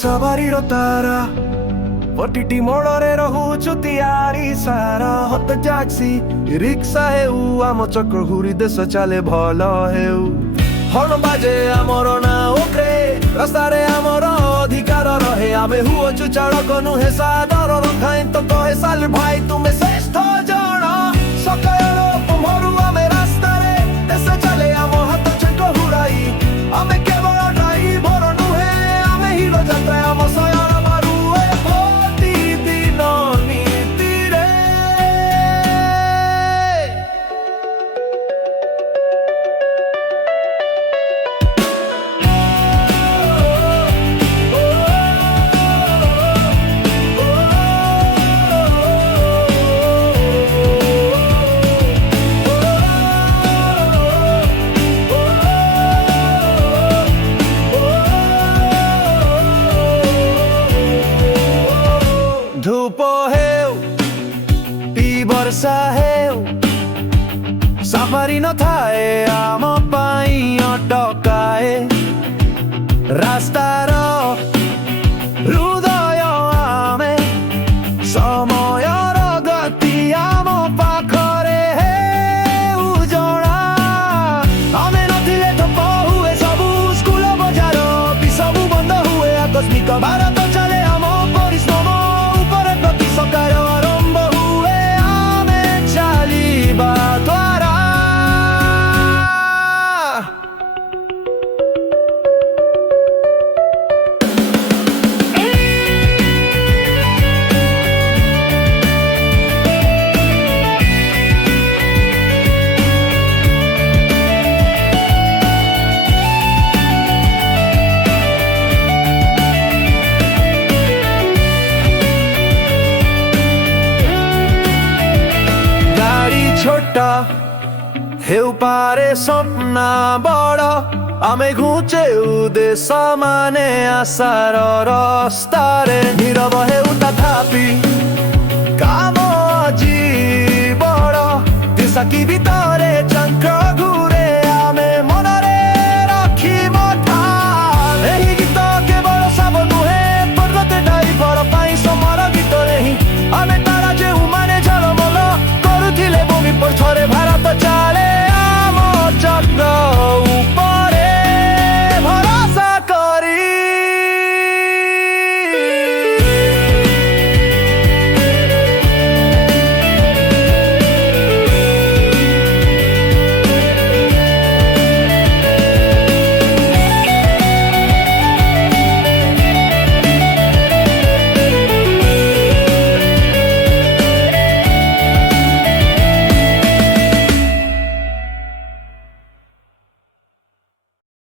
ସବାରିର ତାରା ପ୍ରତିଟି ମୋଡ଼ରେ ରହୁଛୁ ତିଆରି ସାରା ହତ ଟ୍ୟାକ୍ସି ରିକ୍ସା ହେଉ ଆମ ଚକ୍ର ଘୁରି ଦେଶ ଚାଲେ ଭଲ ହେଉ ହର୍ଣ୍ଣ ବାଜେ ଆମର ନାଁ ଓକ୍ରେ ରାସ୍ତାରେ ଆମର ଅଧିକାର ରହେ ଆମେ ହୁଅଛୁ ଚାଳକ ନୁହେଁ ସାଦର ରଖାଏ ତ କହେ ସାଲ ଭାଇ ତୁମେ ଶ୍ରେଷ୍ଠ ଜଣ ସକାଳ ପହରୁ ଆମେ ରାସ୍ତାରେ ଦେଶ ଚାଲେ ଆମ ହାତ ଚକ୍ର ଘୁରାଇ ଆମେ କେବଳ ଡ୍ରାଇଭର ନୁହେଁ ଆମେ ହିରୋ ଯାତ୍ରା ଆମ ଶୟନ ମାରୁ ପ୍ରତିଦିନ ନୀତିରେ ଧୂପ ହେଉ କି ବର୍ଷା ହେଉ ସଫାରି ନଥାଏ ଆମ ପାଇଁ ଅଟକାଏ ରାସ୍ତାର ହୃଦୟ ଆମେ ସମୟର ଗତି ଆମ ପାଖରେ ହେଉ ଜଣା ଆମେ ନଥିଲେ ଠପ ହୁଏ ସବୁ ସ୍କୁଲ ବଜାର ବି ସବୁ ବନ୍ଦ ହୁଏ ଆକସ୍ମିକ ଭାରତ ଚାଲେ ଆମ ପରିଶ୍ରମ ସକାଳ ଆରମ୍ଭ ହୁଏ ଆମେ ଚାଲିବା ଦ୍ୱାରା छोटा हेउपारे स्वप्न बड़ आमे घुचे देश माने आशार रास्तारे नीरव हेउ तथापि काम जी बड़ देश की भीतर